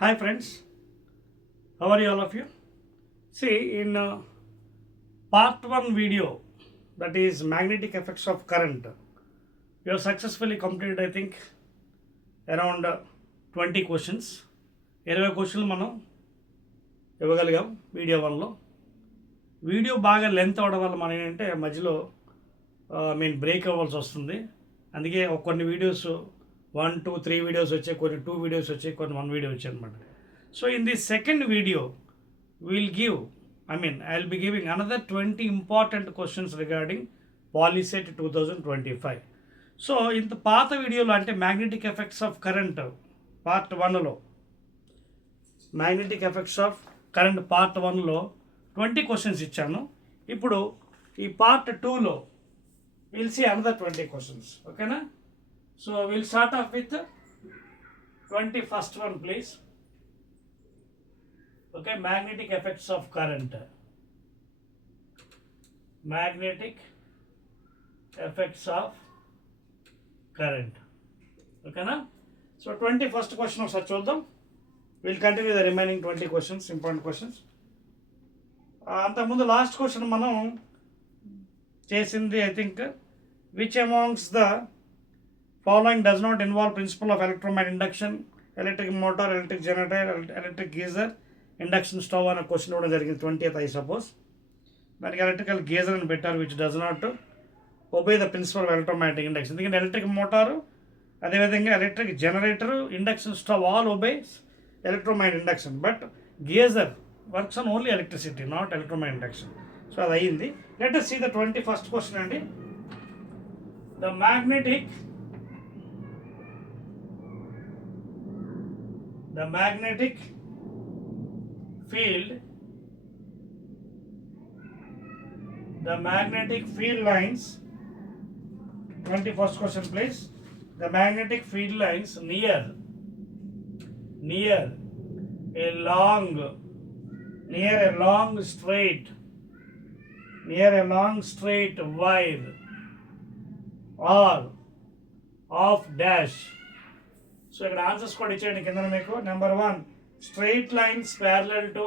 Hi friends, how are you all of you? See, in part 1 video, that is magnetic effects of current, you have successfully completed I think around 20 questions. 20 క్వశ్చన్లు మనం ఇవ్వగలిగాం video వన్లో. Video బాగా length అవ్వడం వల్ల మనం ఏంటంటే మధ్యలో break అవ్వాల్సి వస్తుంది. అందుకే కొన్ని వీడియోస్ 1, 2, 3 వీడియోస్ వచ్చాయి, కొన్ని 2 వీడియోస్ వచ్చాయి, కొన్ని 1 వీడియో వచ్చాయి అనమాట. So in the second video I'll be giving another 20 important questions regarding Polyset 2025. So ఇంత పాత వీడియోలో అంటే magnetic effects of current part 1లో magnetic effects of current part 1లో 20 క్వశ్చన్స్ ఇచ్చాను. ఇప్పుడు ఈ పార్ట్ 2లో విల్ సీ అనదర్ 20 క్వశ్చన్స్. ఓకేనా? So will start off with 21st one please. Okay, magnetic effects of current. Magnetic effects of current. Okay na? So 21st question of such చూద్దాం. We'll continue the remaining 20 questions, important questions. అంతకుముందు last question మనం చేసింది I think which amongst the following does not involve principle of electromagnetic induction, electric motor, electric generator, electric geyser, induction stove అనే question కూడా జరిగింది 20th I suppose. దానికి electrical geyser అని పెట్టారు which does not obey the principle of electromagnetic induction. ఎందుకంటే electric motor అదేవిధంగా electric generator induction stove all obeys electromagnetic induction, but geyser works on only electricity not electromagnetic induction. So అది అయ్యింది. Let us see the 21st question అండి. The magnetic field, the magnetic field lines, 21st question please. The magnetic field lines near a long straight wire or of dash. So ఇక్కడ answers కూడా ఇచ్చేయండి కింద మీకు. Number 1 straight lines parallel to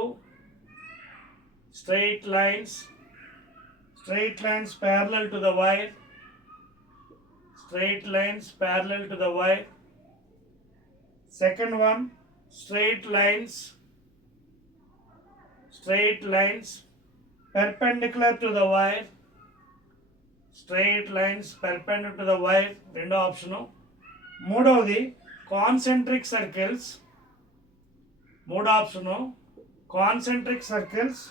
the wire, straight lines parallel to the wire. Second one, straight lines perpendicular to the wire, straight lines perpendicular to the wire, రెండో option. మూడవది concentric circles, మూడో option concentric circles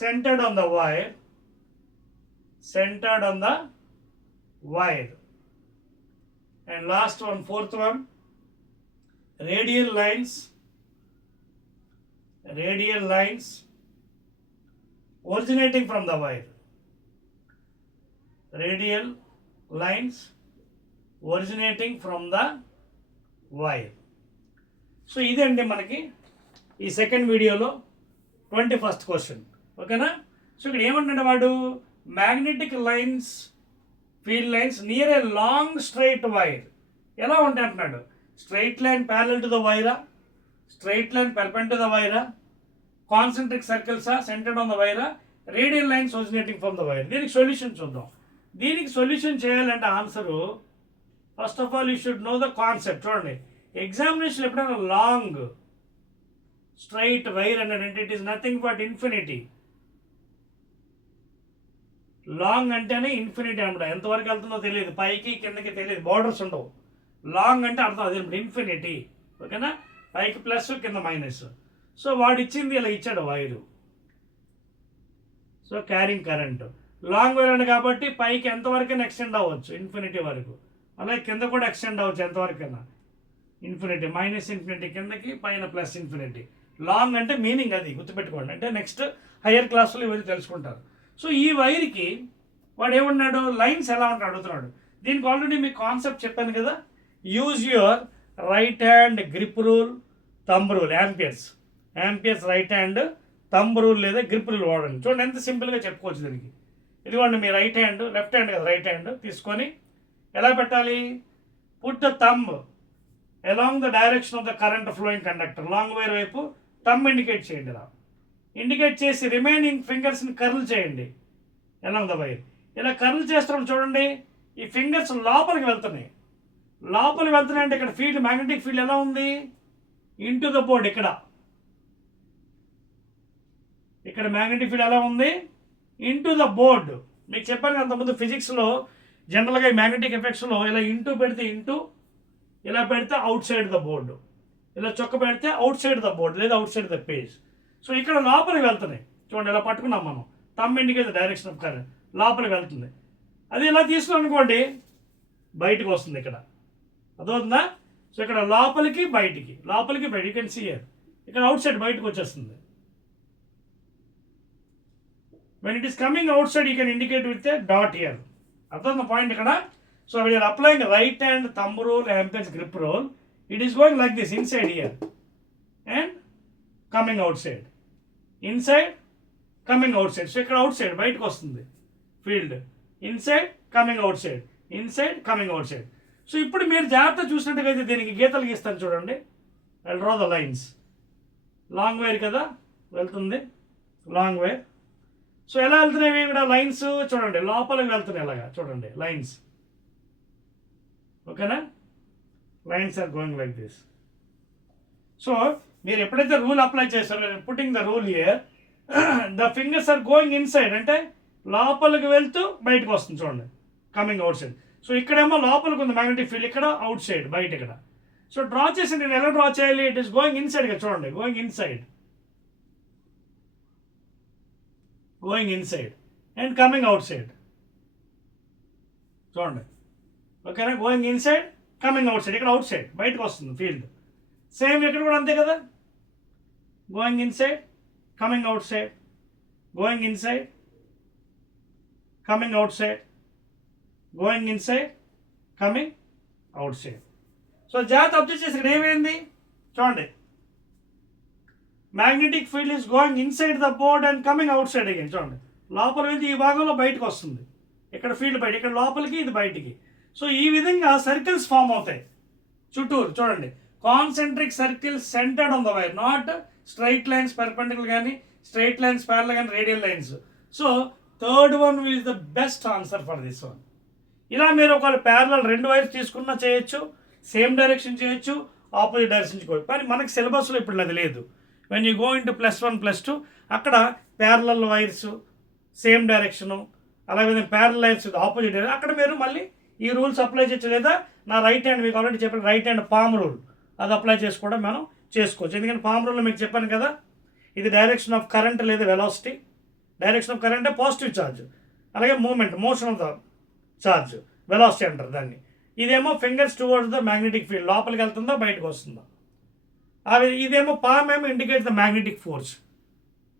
centered on the wire. And last one, fourth one, radial lines originating from the wire, radial lines originating from the wire. So ఇదండి మనకి ఈ second వీడియోలో 21st question. ఓకేనా? So ఇక్కడ ఏమంటాడు వాడు, magnetic lines field lines near a long straight wire ఎలా ఉంటాయి అంటున్నాడు. Straight line parallel to the వైరా, straight line perpend to the వైరా, కాన్సెంట్రిక్ సర్కిల్సా సెంటర్డ్ ఆన్ ద వైరా, radial lines originating from the wire. దీనికి సొల్యూషన్ చూద్దాం. దీనికి సొల్యూషన్ చేయాలంటే answer first of all you should know the concept. చూడండి, examination ఎప్పుడైనా లాంగ్ స్ట్రైట్ వైర్ అన్నాడంటే it is nothing but infinity. Long అంటేనే ఇన్ఫినిటీ అనమాట. ఎంతవరకు వెళ్తుందో తెలియదు, పైకి కిందకి తెలియదు, బార్డర్స్ ఉండవు. లాంగ్ అంటే అర్థం అదే ఇన్ఫినిటీ. ఓకేనా? పైకి ప్లస్ కింద మైనస్. సో వాడు ఇచ్చింది ఇలా ఇచ్చాడు wire. So carrying current long wire అని కాబట్టి పైకి ఎంతవరకైనా ఎక్స్టెండ్ అవ్వచ్చు ఇన్ఫినిటీ వరకు, అలాగే కింద కూడా ఎక్స్టెండ్ అవ్వచ్చు ఎంతవరకైనా ఇన్ఫినిటీ, మైనస్ ఇన్ఫినిటీ కిందకి, పైన ప్లస్ ఇన్ఫినిటీ. లాంగ్ అంటే మీనింగ్ అది గుర్తుపెట్టుకోండి. అంటే నెక్స్ట్ హయ్యర్ క్లాసులో ఇవన్నీ తెలుసుకుంటారు. సో ఈ వైర్కి వాడు ఏమన్నాడు, లైన్స్ ఎలా ఉంటాడు అడుగుతున్నాడు. దీనికి ఆల్రెడీ మీకు కాన్సెప్ట్ చెప్పాను కదా, use your right hand grip rule, thumb rule, amperes right hand, thumb rule లేదా గ్రిప్ రూల్ వాడండి. చూడండి ఎంత సింపుల్గా చెప్పుకోవచ్చు దీనికి. ఇదిగోండి మీ రైట్ హ్యాండ్, లెఫ్ట్ హ్యాండ్ కదా, రైట్ హ్యాండ్ తీసుకొని ఎలా పెట్టాలి, put the thumb along the direction of the current flowing conductor. Long wire వైపు థంబ్ ఇండికేట్ చేయండి. ఇలా ఇండికేట్ చేసి రిమైనింగ్ ఫింగర్స్ని కర్ల్ చేయండి అలాంగ్ ద వైర్. ఇలా కర్ల్ చేస్తున్నప్పుడు చూడండి, ఈ ఫింగర్స్ లోపలికి వెళ్తున్నాయి. లోపలికి వెళ్తున్నాయి అంటే ఇక్కడ ఫీల్డ్, మ్యాగ్నెటిక్ ఫీల్డ్ ఎలా ఉంది? Into the board. ఇక్కడ మ్యాగ్నెటిక్ ఫీల్డ్ ఎలా ఉంది? Into the board. మీకు చెప్పాను అంతకుముందు ఫిజిక్స్లో జనరల్గా ఈ మ్యాగ్నెటిక్ ఎఫెక్ట్స్లో ఇలా ఇంటూ పెడితే ఇంటూ, ఇలా పెడితే అవుట్ సైడ్ ద బోర్డు, ఇలా చొక్క పెడితే అవుట్ సైడ్ ద బోర్డు లేదా out side the page. So ఇక్కడ లోపలికి వెళ్తున్నాయి చూడండి, ఇలా పట్టుకున్నాం మనం, thumb indicate direction of current, లోపలికి వెళ్తుంది. అది ఇలా తీసుకున్నాం అనుకోండి బయటకు వస్తుంది. ఇక్కడ అదవుతుందా? సో ఇక్కడ లోపలికి బయటికి, లోపలికి బయట, యూ కెన్ సీ హియర్. ఇక్కడ అవుట్ సైడ్ బయటకు వచ్చేస్తుంది. when it is coming outside you can indicate with a dot here. అర్థం పాయింట్ ఇక్కడ. So when you are applying right hand thumb rule and grip rule, it is going like this, inside here and coming outside, inside coming outside. So ఇక్కడ outside బయటకు వస్తుంది field, inside coming outside, inside coming outside. So ఇప్పుడు మీరు జాగ్రత్త చూసినట్టుగైతే దీనికి గీతలు గీస్తాను చూడండి. I draw the lines. Long wire కదా వెళ్తుంది, లాంగ్ వైర్. సో ఎలా వెళ్తున్నాయి ఇక్కడ లైన్స్ చూడండి, లోపలికి వెళ్తున్నాయి ఇలాగా చూడండి లైన్స్. ఓకేనా? Lines are going like this. So మీరు ఎప్పుడైతే రూల్ అప్లై చేస్తారో, putting the rule here, the fingers are going inside అంటే లోపలికి వెళ్తూ బయటకు వస్తుంది చూడండి, కమింగ్ అవుట్ సైడ్. సో ఇక్కడేమో లోపలికి ఉంది మ్యాగ్నెటిక్ ఫీల్డ్, ఇక్కడ అవుట్ సైడ్ బయట ఇక్కడ. సో డ్రా చేసి నేను ఎలా డ్రా చేయాలి? ఇట్ ఈస్ గోయింగ్ ఇన్సైడ్గా చూడండి, going inside, going inside and coming out side చూడండి. ఓకేనా? Going inside, coming out side, ఇక్కడ అవుట్ సైడ్ బయటకు వస్తుంది ఫీల్డ్. సేమ్ ఇక్కడ కూడా అంతే కదా, going inside, coming out side, going inside, coming out side, going inside, coming out side. So జాగ్రత్త అబ్జర్వ్ చేసి ఇక్కడ ఏమైంది చూడండి, magnetic field is going inside the board and coming out side again. చూడండి లోపల వెళ్తే ఈ భాగంలో బయటకు వస్తుంది, ఇక్కడ ఫీల్డ్ బయట, ఇక్కడ లోపలికి, ఇది బయటికి. సో ఈ విధంగా సర్కిల్స్ ఫామ్ అవుతాయి చుట్టూరు చూడండి. Concentric circles centred on the wire, not straight lines perpendicular కానీ, స్ట్రైట్ లైన్స్ ప్యారలల్ కానీ, radial lines. So third one is the best answer for this one. ఇలా మీరు ఒకవేళ ప్యారలల్ రెండు వైర్స్ తీసుకున్నా చేయొచ్చు, సేమ్ డైరెక్షన్ చేయొచ్చు, ఆపోజిట్ డైరెక్షన్ చేయొచ్చు. కానీ మనకి సిలబస్లో ఇప్పుడు అది లేదు. వెన్ యూ గో ఇంటూ +1 +2 అక్కడ ప్యారలల్ వైర్స్ సేమ్ డైరెక్షను, అలాగే ప్యారలల్ వైర్స్ ఆపోజిట్ డైరెక్షన్, అక్కడ మీరు మళ్ళీ ఈ రూల్స్ అప్లై చేయొచ్చు. లేదా నా రైట్ హ్యాండ్ మీకు ఆల్రెడీ చెప్పాను, రైట్ హ్యాండ్ పామ్ రూల్, అది అప్లై చేసి కూడా మనం చేసుకోవచ్చు. ఎందుకంటే పామ్ రూల్లో మీకు చెప్పాను కదా, ఇది డైరెక్షన్ ఆఫ్ కరెంట్ లేదా velocity. Direction of current positive charge, అలాగే movement, motion of the charge, velocity అంటారు దాన్ని. ఇదేమో fingers towards the magnetic field, లోపలికి వెళ్తుందా బయటకు వస్తుందా. అవి ఇదేమో పామ్ ఏమో indicates the magnetic force,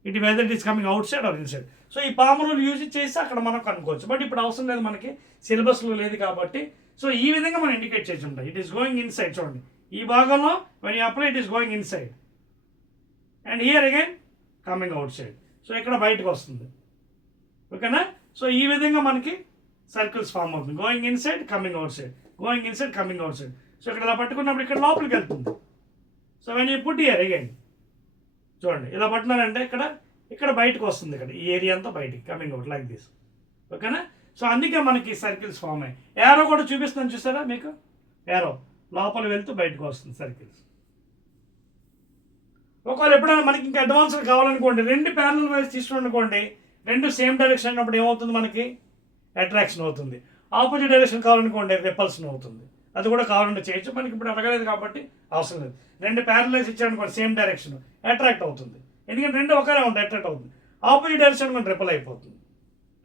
it whether it is coming outside or inside. So ఈ పామ్ రూల్ యూజ్ చేసి అక్కడ మనం కనుక్కోవచ్చు. బట్ ఇప్పుడు అవసరం లేదు, మనకి సిలబస్లో లేదు కాబట్టి. సో ఈ విధంగా మనం ఇండికేట్ చేసి ఉంటాయి. ఇట్ ఈస్ గోయింగ్ ఇన్సైడ్ చూడండి, ఈ భాగంలో when you apply it is going inside and here again coming out side. So ఇక్కడ బయటకు వస్తుంది. ఓకేనా? సో ఈ విధంగా మనకి సర్కిల్స్ ఫామ్ అవుతుంది, going inside, coming out side, going inside, coming out side. So ఇక్కడ ఇలా పట్టుకున్నప్పుడు ఇక్కడ లోపలికి వెళ్తుంది. So when you put here again చూడండి, ఇలా పట్టినారంటే ఇక్కడ బయటకు వస్తుంది, ఇక్కడ ఈ ఏరియా అంతా బయటికి కమింగ్ అవుట్ లైక్ దిస్. ఓకేనా? సో అందుకే మనకి సర్కిల్స్ ఫామ్ అయ్యాయి. ఏరో కూడా చూపిస్తాను చూసారా మీకు, ఏరో లోపల వెళ్తూ బయటకు వస్తుంది సర్కిల్స్. ఒకవేళ ఎప్పుడైనా మనకి ఇంకా అడ్వాన్స్డ్ కావాలనుకోండి, రెండు ప్యారలల్ వైర్స్ తీసుకున్నానుకోండి, రెండు సేమ్ డైరెక్షన్ అన్నప్పుడు ఏమవుతుంది, మనకి అట్రాక్షన్ అవుతుంది. ఆపోజిట్ డైరెక్షన్ కావాలనుకోండి రిపల్షన్ అవుతుంది. అది కూడా కావాలంటే చేయొచ్చు, మనకి ఇప్పుడు అడగలేదు కాబట్టి అవసరం లేదు. రెండు ప్యారలైజ్ ఇచ్చారనుకోండి సేమ్ డైరెక్షన్, అట్రాక్ట్ అవుతుంది. ఎందుకంటే రెండు ఒకేలా ఉంటాయి, అట్రాక్ట్ అవుతుంది. ఆపోజిట్ డైరెక్షన్ మన రిపల్ అయిపోతుంది.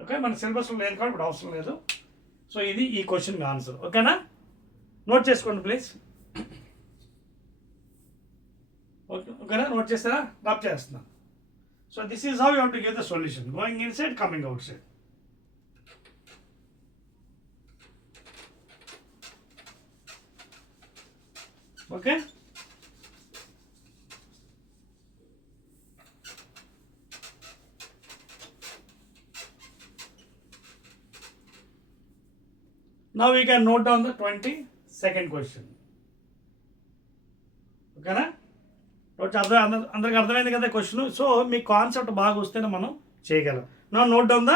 ఓకే, మన సిలబస్లో లేదు కాబట్టి ఇప్పుడు అవసరం లేదు. సో ఇది ఈ క్వశ్చన్కి ఆన్సర్. ఓకేనా? నోట్ చేసుకోండి ప్లీజ్. ఓకేనా? నోట్ చేస్తారా? డ్రాప్ చేస్తున్నాను. So this is how you have to give the solution, going inside, coming out side. Okay? Now we can note down the 22nd question. ఓకేనా? అందరికి అర్థమైంది కదా క్వశ్చన్. సో మీ concept బాగా వస్తేనే మనం చేయగలం. నా note down the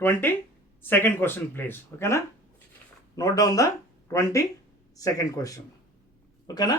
22nd question please. ఓకేనా? Note down the 22nd question. ఓకేనా?